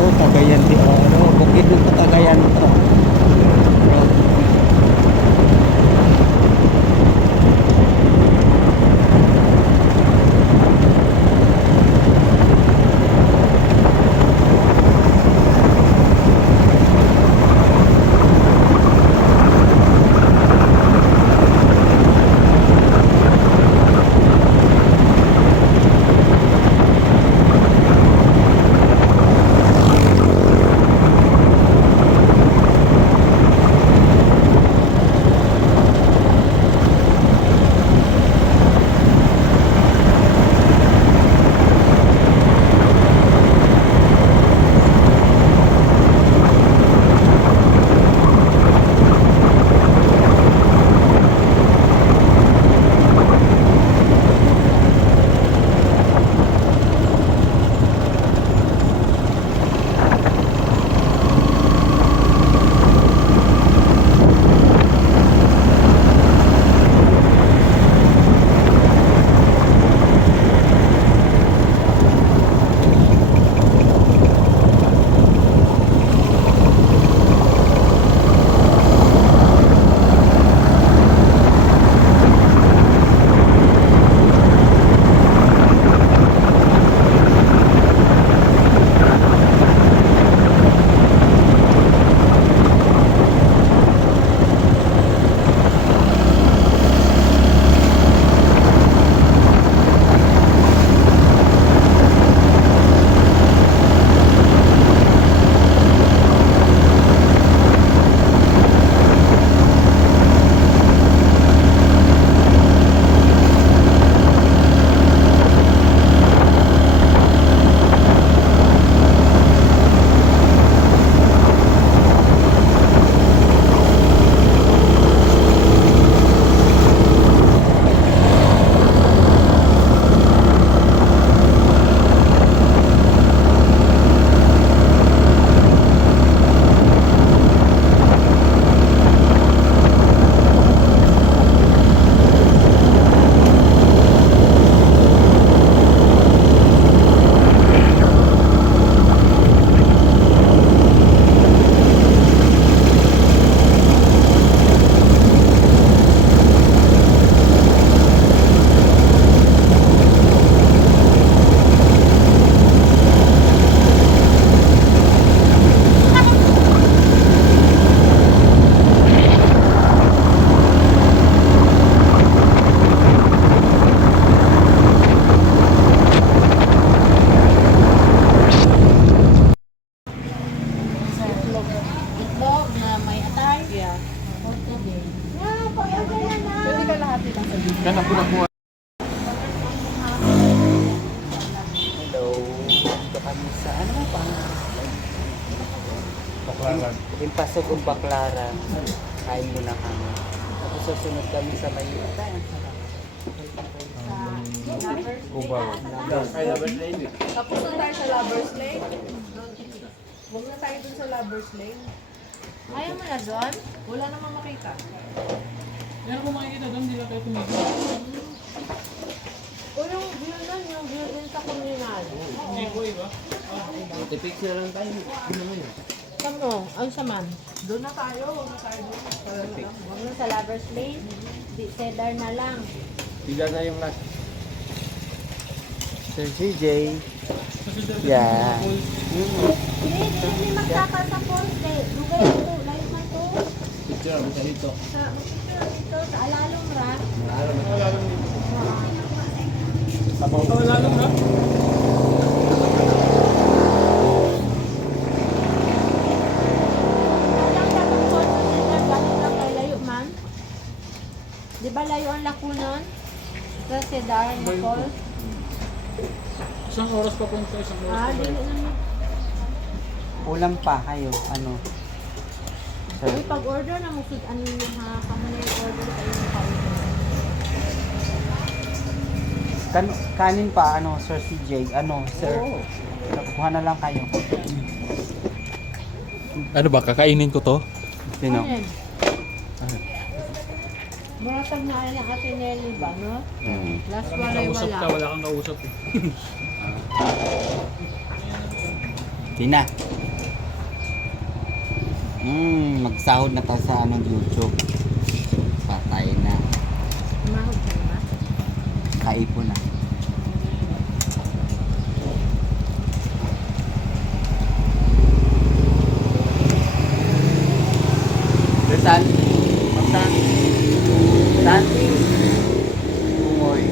Oh, Cagayan de Oro. Bukid ng Cagayan to. Itlog na may atay. Yeah. Pwede ka lahat lang sa dito. Kan ako nakuha. Hello. Ito kami sa ano pa? Baklaran. Yung pasok ng Baklaran. Kain muna kami. Tapos susunod kami sa Mayuta. Kubaw. Tapos na tayo sa Lover's Lane. Huwag na tayo dun sa Lover's Lane. Ayaw mo na doon? Wala namang makita. Meron mo makikita doon, hindi lang kayo tumigil. O yung view nun, yung view din sa communal. Hindi po iba. Tipik na lang tayo. Ano mo yun? Saan ang saman? Doon na tayo, huwag na tayo doon. Huwag na sa Lover's Lane. Di, Cedar na lang. Pila na yung last. Sir CJ. Yeah. Hindi magkaka sa poste. Dugay ito, live na to. Picture, buka dito. Sa picture dito, sa alalong ra. Lalong dito. Lalong na? Walang dapat poste nila, galing lang kay layo man. Di ba layo ang lakunon? Sa Cedar na Falls? Isang oras pa punta, isang oras pa Dili balik. naman. Ulam pa kayo. Ano? Sir. Uy, pag-order na mo sud ano yung ha, kamo na yung order kayo ng pa-order. Kanin pa, ano, Sir CJ. Ano, Sir? Oo. Kuha na lang kayo. Ano ba, kakainin ko to? Sino? Ano yan? Maratag na ay ng Ate Nelly ba, no? Last walay Kausap ka, wala. wala kang kausap eh. Tina. Magsahod na ka sa anong YouTube. Patay na. Umahod ka na ba? Kaipon na. San? San? San? Umoy.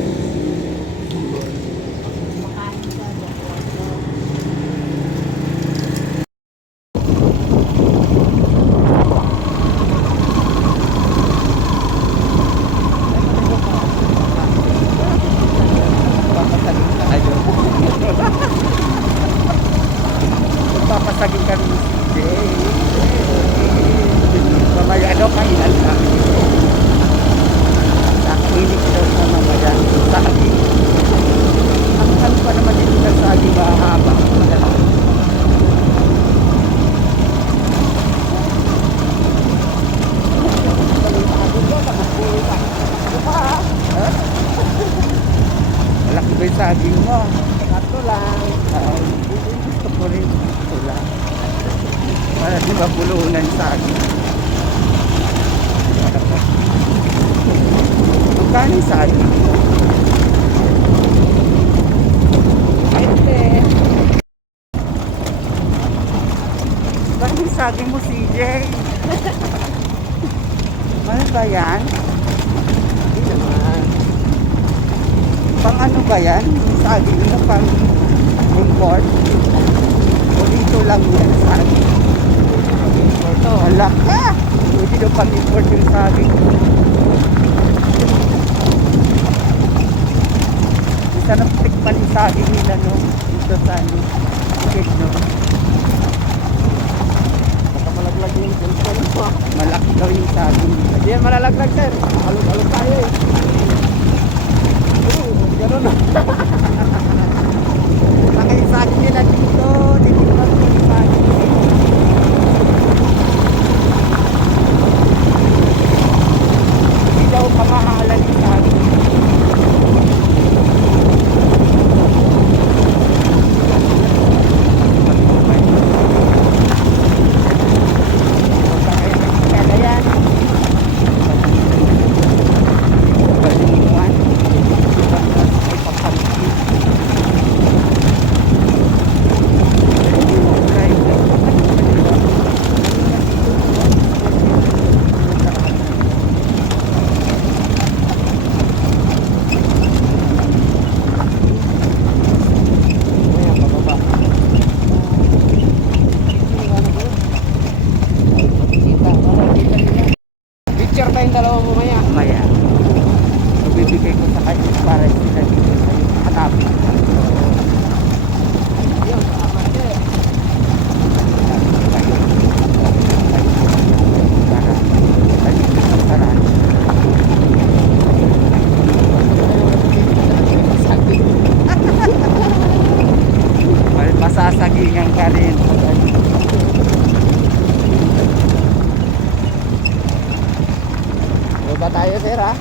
Makain ka dyan. Papasagin ka kayo. Papasagin ka rin si Jay. Mamaya ano, kailan ka? Nakinig daw sa mamaya. Saging. Ang ano pa naman dito sa saging mahaba. Malaki ba yung saging mo? Ito lang. Gusto ko rin. Ito lang. Para di ba bulunan saging? Magkano yung saging? Ente. Bakit yung saging mo, CJ? Ano ba yan? Hindi naman. Pang ano ba yan? Yung saging mo pang import? O dito lang yan saging? Ito. Wala ka! Hindi daw pang import yung saging. Isa ng tikpan yung saging nila, no? Dito sa ano? Cake, no? Nakamalaglag yung cellphone mo. Malaki daw yung saging. Hindi yan malalaglag, sir. Alog-alog tayo eh. Gano'n na. Mga yung saging nila dito. Titikpan ko yung saging. Hindi daw kamahalan yung saging. Kaya yan. Balungan. Picture tayong dalawa mamaya. Maya. So, bibigay ko sa kanya para sila dito sa hanapin. Yun, tama sir. Masasagingan ka rin. Ano ba tayo sir ha?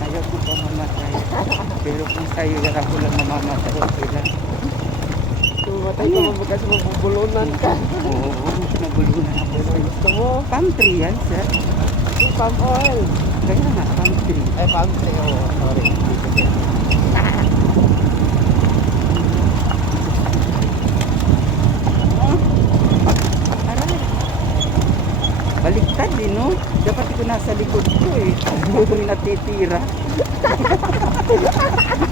Ayaw ko pa mamatay. Pero kung sa'yo yan ako lang mamamatay, okay lang. Tumatay ka mabagas mabubulunan ka. Oo, nabulunan ako sa'yo. Gusto mo? Palm tree yan, sir. Yung palm oil. Kaya nga, palm tree. Ay, palm tree. Oh, sorry. Aray. Baliktad din, no? Dapat ito nasa likod ko eh. Ako yung natitira.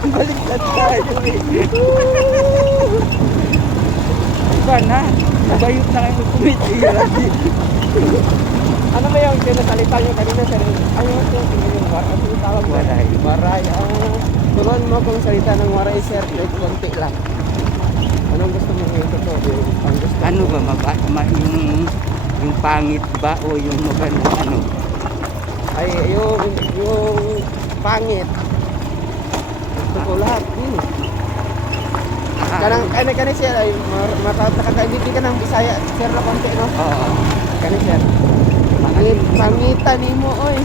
Baliktad tayo eh. Iba na. Nabayot na kayo tumitira. Ano ba yung sinasalita nyo kanina sir? Ano yung waray? Ano yung tawag mo? Waray. Waray. Turuan mo kung salita ng waray sir. Kahit konti lang. Anong gusto mo ngayon ito? Ang gusto Ano ba yung pangit ba o yung maganda ano? ay yung pangit. Gusto ko lahat. Kani sir ay nakakaintindi ka ng Bisaya sir na konti no? Oo. Kani sir. Pangitan nimo oy.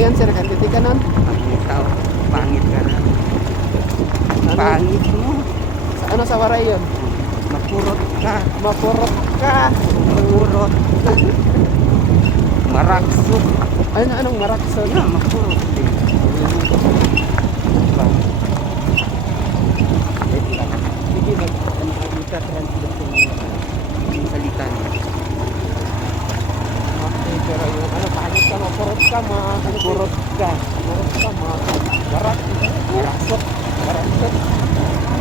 Ayan sir, nakakaintindi ka nun? Pangit ka na. pangit mo. Ano sa Waray yun? Mapurot ka. Mapurot ka. Mapurot ka. Maraksok. Anong marakson? Na, mapurot din. Wait lang. Sige, Ika-translate ko ng salita niya. okay, pero yung pangit ka, mapurot ka, Mapurot ka. Mapurot ka, Maraksok. Maraksok.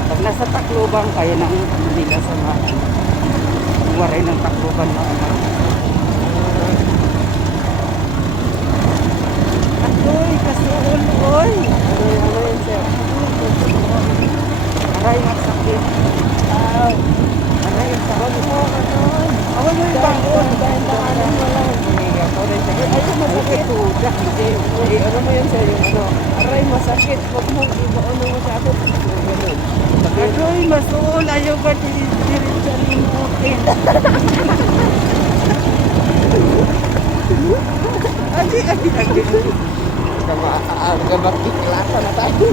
Pag nasa Tacloban kayo ng nila sa mga Waray ng Tacloban na Adoy, kasuol, oy! Ano yun, sir? Aray, masakit. Aw! Aray, ang sakit mo, kanoy! Awan mo yung bangon! Dahan-dahanan mo lang. Ay, masakit. Ano mo yun, sir? Yung aray, masakit. Huwag mo, ano mo sa ako. Adoy, masuol, ayaw ba dinidirin sa limutin? Adi. Magkiklasa na tayo.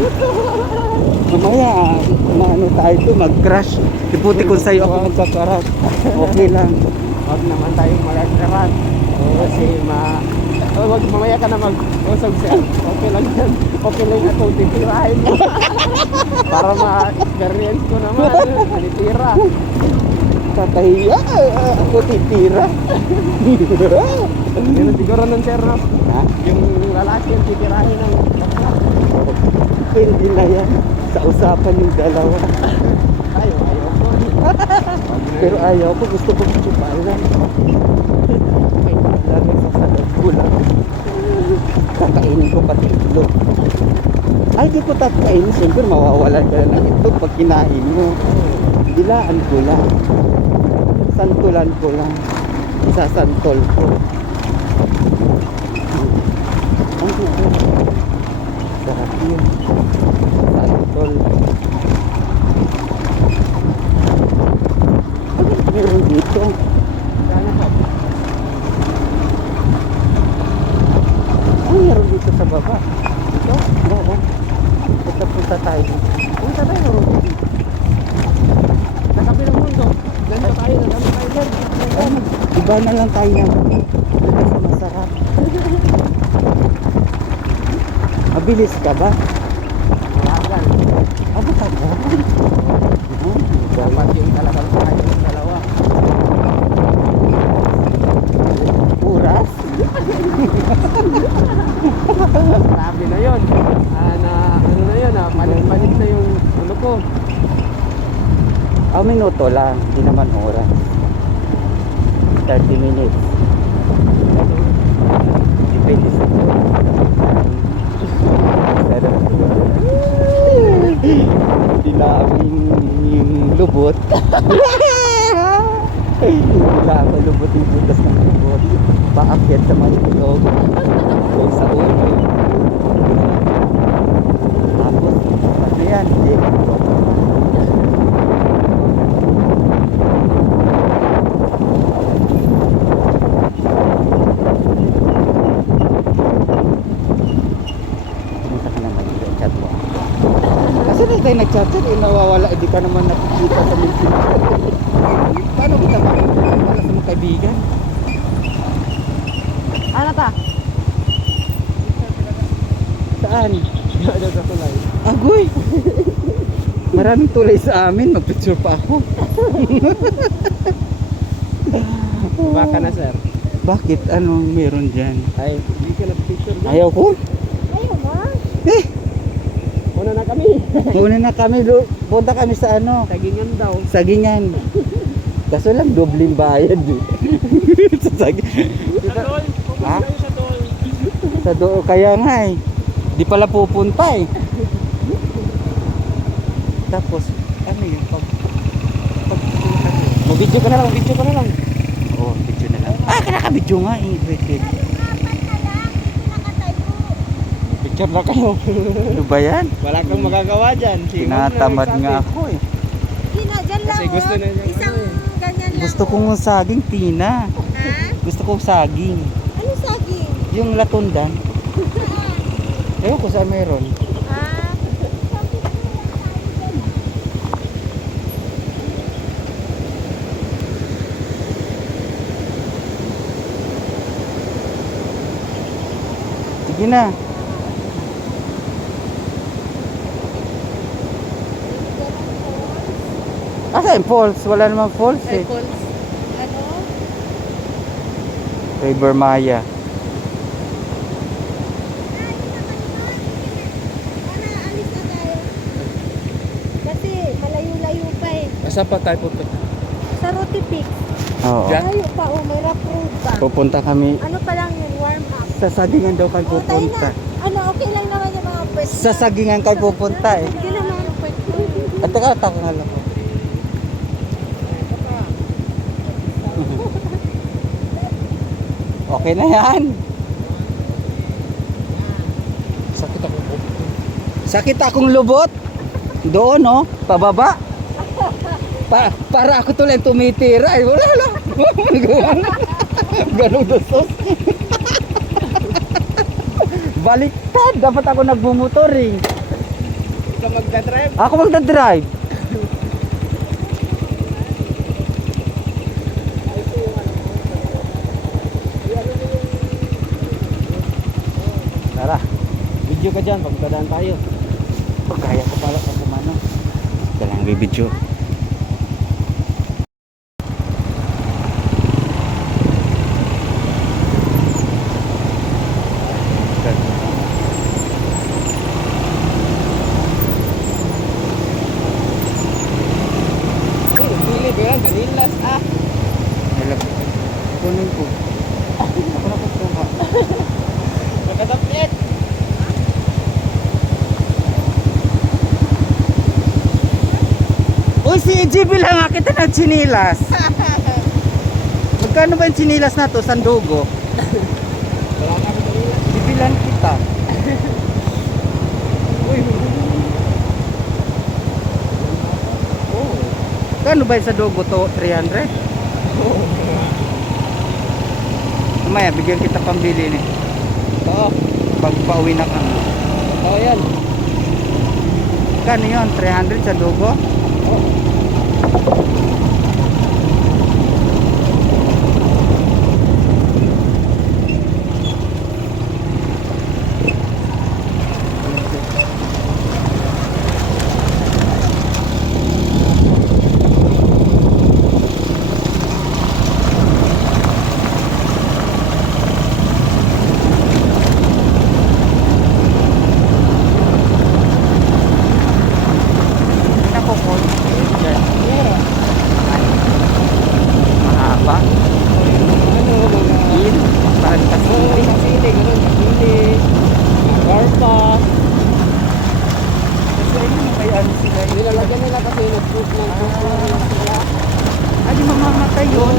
Mamaya, maano tayo to, mag-crash. Ibuti kung sa'yo ako magkakarat. Okay lang. Huwag naman tayong malagkaran. Kasi huwag mamaya ka na mag-usog, sir. Okay lang yan. Okay lang ako, titirahin mo. Para ma-experience ko naman. Titira. Kakahiya, ako titira. Yun ang siguro nun, sir, no? Ha? Yung lalaki yung titirahin ng bakla. Hindi na yan. Sa usapan yung dalawa. Ayaw ko. Pero ayaw ko, gusto ko chupalan. Ay, lalo sa salag ko lang. Kakainin ko pati itlog. Ay, di ko tatayin. Siyempre, mawawalan ka na ng itlog pag kinain mo. Dilaan ko lang. Santulan ko lang. Isasantol ko. Ang gusto. Sarap yun. Santol. Ano meron dito? Sana po. Ano meron dito sa baba? Ito? Oo. Punta tayo. Punta tayo. Nakabilang mundo. Ganito tayo, sir. Iba na lang tayo na. Kasi masarap. Mabilis ka ba? Mawagan. Ano ka ba? Dapat yung talagang tayo ng dalawa. Oras? Grabe na yun. Ano na yun, palit-palit na yung ano ko. Minuto lang. Hindi naman oras. 30 minutes. Depende sa Dinaming yung lubot. Dinaming lubot yung butas ng lubot. Paakyat sa mga itlog. O sa ulo. Tapos, ano yan? Hindi. Kasi na tayo nag-chat-chat, nawawala, hindi ka naman nakikita sa LinkedIn. Paano kita makikita sa mga kaibigan? Ano ta? Saan? Ano sa tulay? Agoy! Maraming tulay sa amin, mag-picture pa ako. Baka na, sir. Bakit? Anong meron dyan? Ay, hindi ka na-picture na. Ayaw ko? Ayaw mo? Eh! Una na kami. Una na kami, punta kami sa ano? Tagingan daw. Sagingan. Kaso lang, dobling bayad. Sa saging. Ha? Sa tol. Sa doon, kaya nga eh. Di pala pupunta eh. Tapos, ano yun? Mag-video ka na lang, video ka na lang. Oo, video na lang. Kinaka-video nga eh. Wait. Picture na kayo. Ano ba yan? Wala kang magagawa dyan. Tinatamad nga ako eh. Tina, dyan lang. Kasi gusto na niya. Isang ganyan lang. Gusto kong saging, Tina. Ha? Gusto kong saging. Ano saging? Yung latundan. Ewan ko saan meron. Ah. Sige na. Asa yung falls? Wala namang falls eh. Falls. Ano? River Maya. Alis na tayo. Kasi malayo-layo pa eh. Asa pa tayo punta? Sa Roty Peak. Oo. Diyan? Layo pa oh, may rough road pa. Pupunta kami. Ano pa lang yun, warm up. Sa Sagingan daw kayo Oh, tayo pupunta. na. Ano, okay lang naman yung mga first. Sa Sagingan kayo pupunta eh. Sige lang naman. At teka, tako nga lang ko. Okay na yan. Sakit ako po. Sakit akong lubot. Doon oh, pababa. Para ako tuloy tumitira. Eh. Wala lang. Ganun dosos. Baliktad. Dapat ako nagbumotor eh. Ikaw magdadrive? Ako magdadrive. Tara. Video ka dyan, pagkadaan tayo. Kaya ko pala pag kumano. Kailangan bibidyo. Pili ko yan, kanilas ah. Hello. Kunin ko. Ako na kukuha. Magkatapit. Uy, si EGB lang nga kita ng chinilas. Magkano ba yung chinilas na to? Sandugo? Wala na akong kanilas. Bibilan kita. Uy. Oh. Kano ba yung sandugo to? 300? Mamaya, bigyan kita pambili ni. Oo. Pag pauwi na ka. Oo yan. Kano yun? 300 sandugo? Nakukul. Diyan. Meron. Mahaba. Ano, mga... Yun. Parang Oo, kasili. kasili, ganun, kasili. Garpa. Kasi ayun, may ano sila. Nilalagyan nila kasi nag-proof ng sila. Ay, mamamatay yun.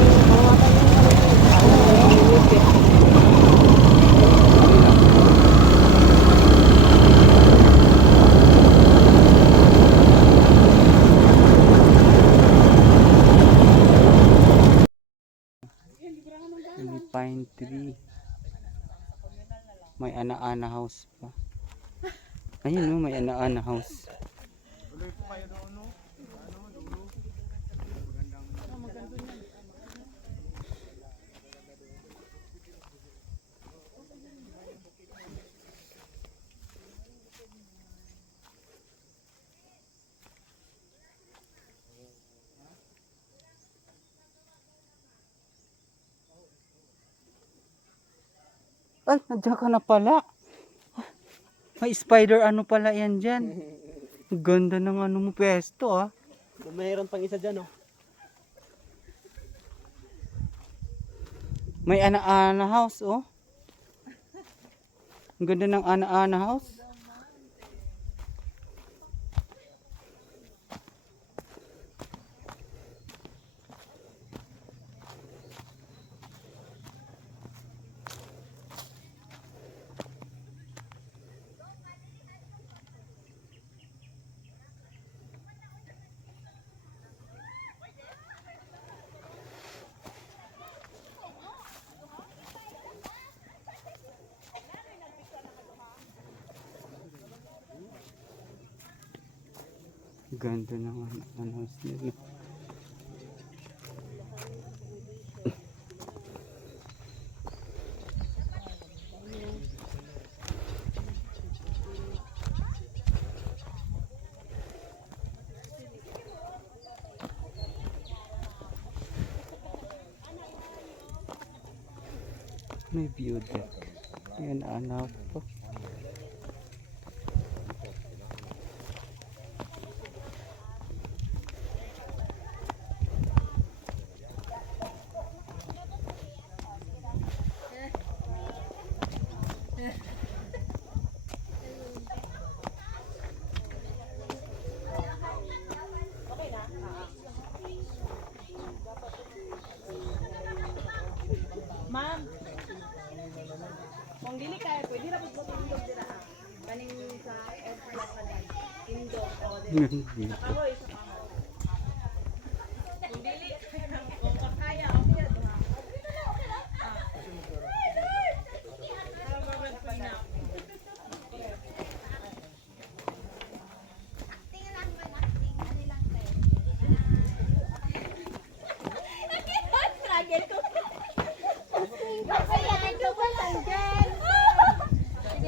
May pine tree. May ana-ana house pa. Ayun no, may ana-ana house. Ay, nandiyan ka na pala. May spider ano pala yan dyan. Ganda ng ano mo pesto ah. Mayroon pang isa dyan, oh. May ana-ana house oh. Ang ganda ng ana-ana house. Ganda ng ano house nila. May view deck. Yan, anak po. Ma'am. Kung dili kaya, pwede na po tindog dira ha. Kaning sa airport kaning tindog o dira. Sa kahoy, sa kahoy. Kung dili kaya, kung kaya, okay na ha.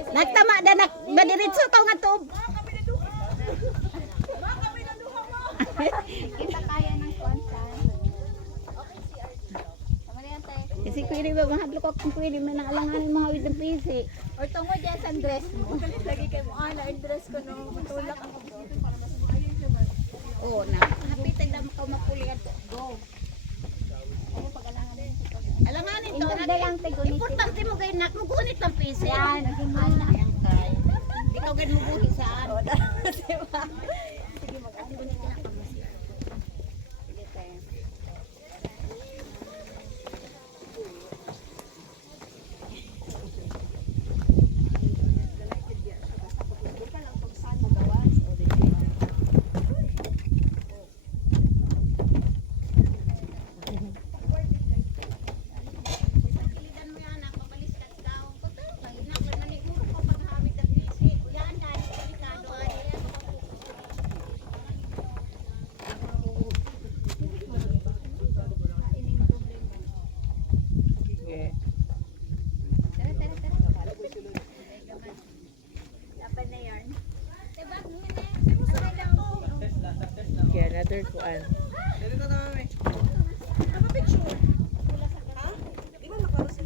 Nagtama na nagdiretso to nga to. Kita kaya ng kontan. Kasi pwede ba mahadlo ko kung pwede man naalanganin mga with ng PC. Or tungo dyan sa dress mo. Lagi kayo mo, na dress ko no, matulak ako. Oo na. Hapitan na ko mapulihan to. Go. Ano pag-alanganin ito? Alanganin to. Importante mo kayo nak, mugunit ng PC. Yan. Yan kay. Ikaw gan mugunit saan? Oo, diba? Sige, mag-ano na ako. Sige tayo. Okay, another kuan.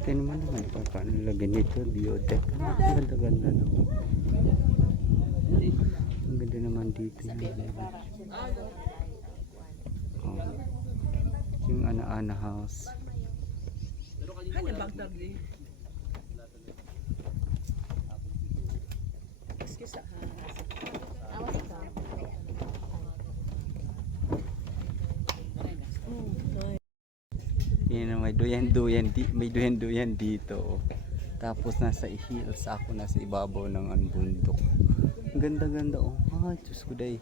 Tingnan mo naman kung paano lagyan nito, biodeck. Ang ganda-ganda naman. Ang ganda naman dito. Oh. Yung ana-ana house. Ano bang tabi? Excuse ha. Yan na may duyan dito. Tapos nasa hills ako, nasa ibabaw ng bundok. Ang ganda-ganda oh. Ay, Diyos ko day.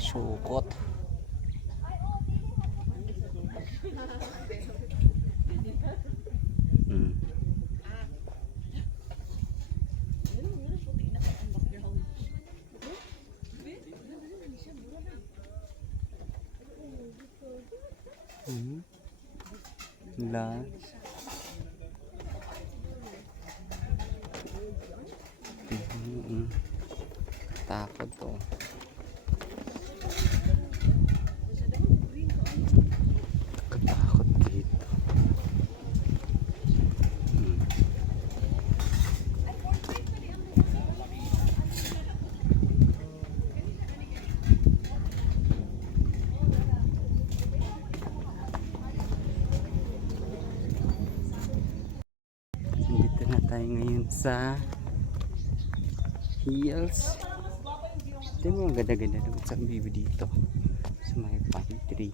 Syukot. Lunch. Takot to. Katakot dito. Nandito na tayo ngayon sa hills. Ito yung mga ganda-ganda naman sa view dito sa may pine tree.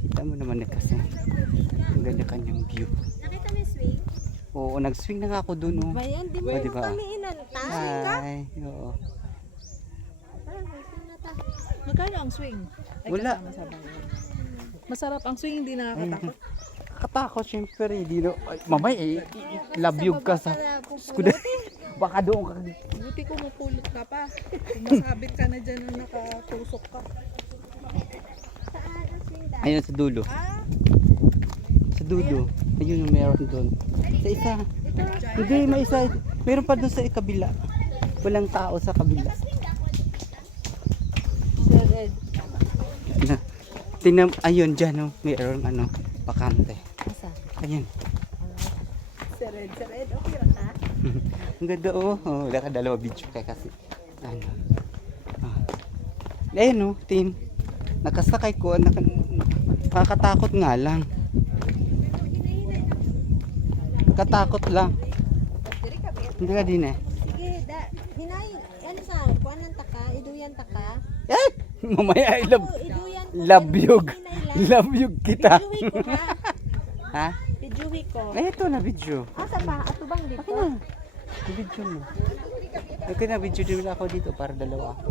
Makita mo naman na kasi ang ganda kanyang view. Nakita mo yung swing? Oo, nag-swing na nga ako dun oh. Bayan, di mo Oh, yung diba? pamiinan. Hi. Oo. Magkano ang swing? Ay, Wala. kasama sa bayan. Masarap ang swing, hindi nakakatakot. Katakot syempre, hindi no. Mamay labyog ka sa skuda. Baka doon ka. Buti ko mapulot ka pa. Kung masabit ka na dyan nung nakatusok ka. Saan ang swing dahil? Ayun sa dulo. Sa dulo. Ayun yung meron doon. Sa isa. Hindi, may isa. Meron pa doon sa kabila. Walang tao sa kabila. Tingnan, ayun dyan oh. Meron bakante. Asa? Ayun. Sa red, okay ra ka? Ang ganda oh. Oh, wala ka dalawa video kaya kasi. Ano. Ayun oh, tin. Nakasakay ko, nakakatakot nga lang. Katakot lang. Hindi ka din eh. Sige, hinay, ano sa, kuanan ta ka, iduyan ta ka. Eh! Mamaya I love, Iduyan ko. labyog. Labyog kita. Bidyuhi ko ha. Ha? Bidyuhi ko. Eh, ito na video. Asa ba? Ato bang dito? Ano? Video mo. Okay na, video din ako dito para dalawa ako.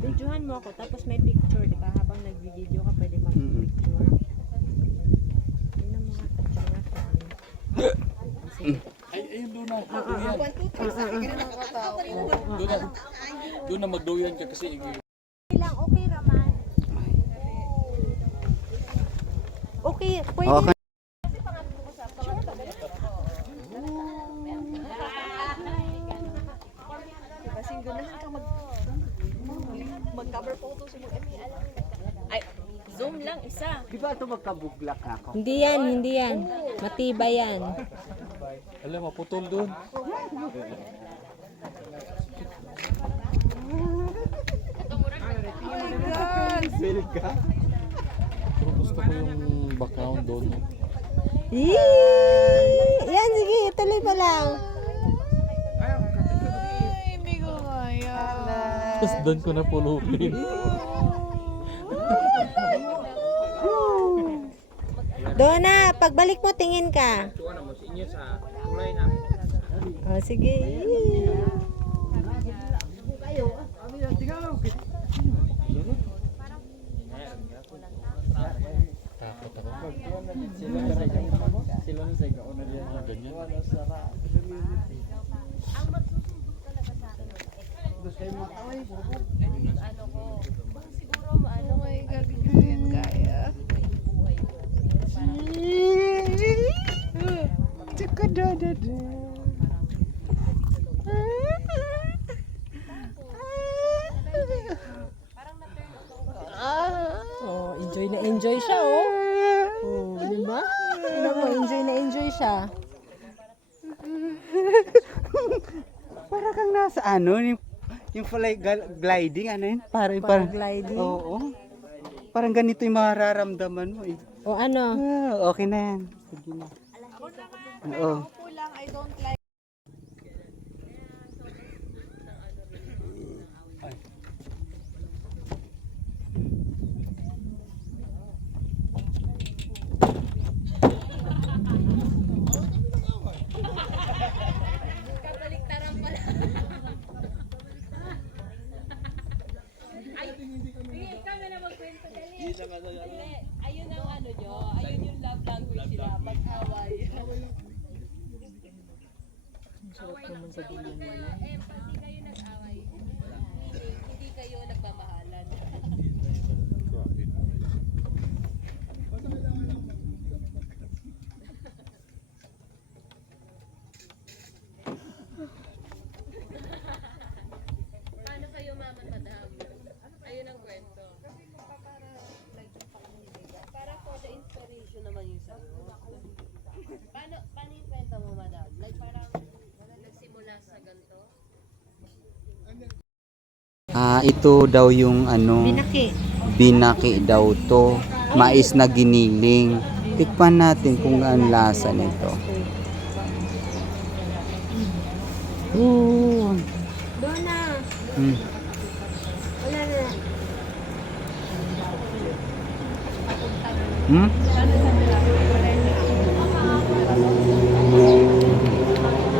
Bidyuhan mo ako, tapos may picture, di ba? Habang nag-video ka, pwede mag-picture. Yun ang mga picture na sa ano. Ay, ayun doon na. Doon na magduyan ka kasi Lang, okay raman. Okay, pwede. Okay. Kasi ganahan ka mag-cover photo sa mga ay, zoom lang isa. Di ba ito magkabuglak na ako? Hindi yan. Matibay yan. alam mo, putol doon. Feel ka? Pero gusto ko yung background doon. Yan, sige, tuloy pa lang. Tapos doon ko na pulupin. Doon na, pagbalik mo, tingin ka. Oh, sige. Takot ako. Mga ganyan. Oh, enjoy siya, oh. Oh, di ba? Tingnan mo, enjoy siya. Para kang nasa ano, yung fly gliding, ano yun? Parang gliding? Oo. Parang ganito yung mararamdaman mo eh. O ano? Ah, okay na yan. Sige na. Oo. Ayun ang ano nyo, ayun yung love language sila, pag-away. Pati kayo nag-away, hindi kayo nagmamahalan. Paano kayo mama madam? Ayun ang kwento. Para for the inspiration naman yung sabi mo. Paano yung kwento mo, madam? Like parang nagsimula sa ganito? Ito daw yung ano, binaki daw to. Mais na giniling. Tikpan natin kung ang lasa nito. Ooh. Doon na. Wala na.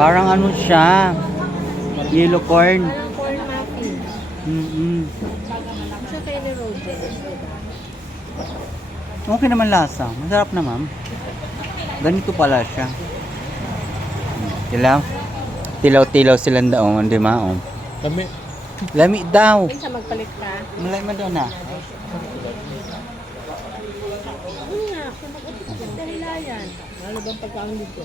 Parang ano siya? Yellow corn. Parang corn muffin. Gusto kayo ni Roger. Okay naman lasa. Masarap na, ma'am. Ganito pala siya. Tilaw-tilaw silang daon, di ba? Oh. Kami, Lami daw. Sa magpalit ka? Malay mo daw na. Nga, mag-upit ka. Dahilayan. Ano bang pagkaon dito?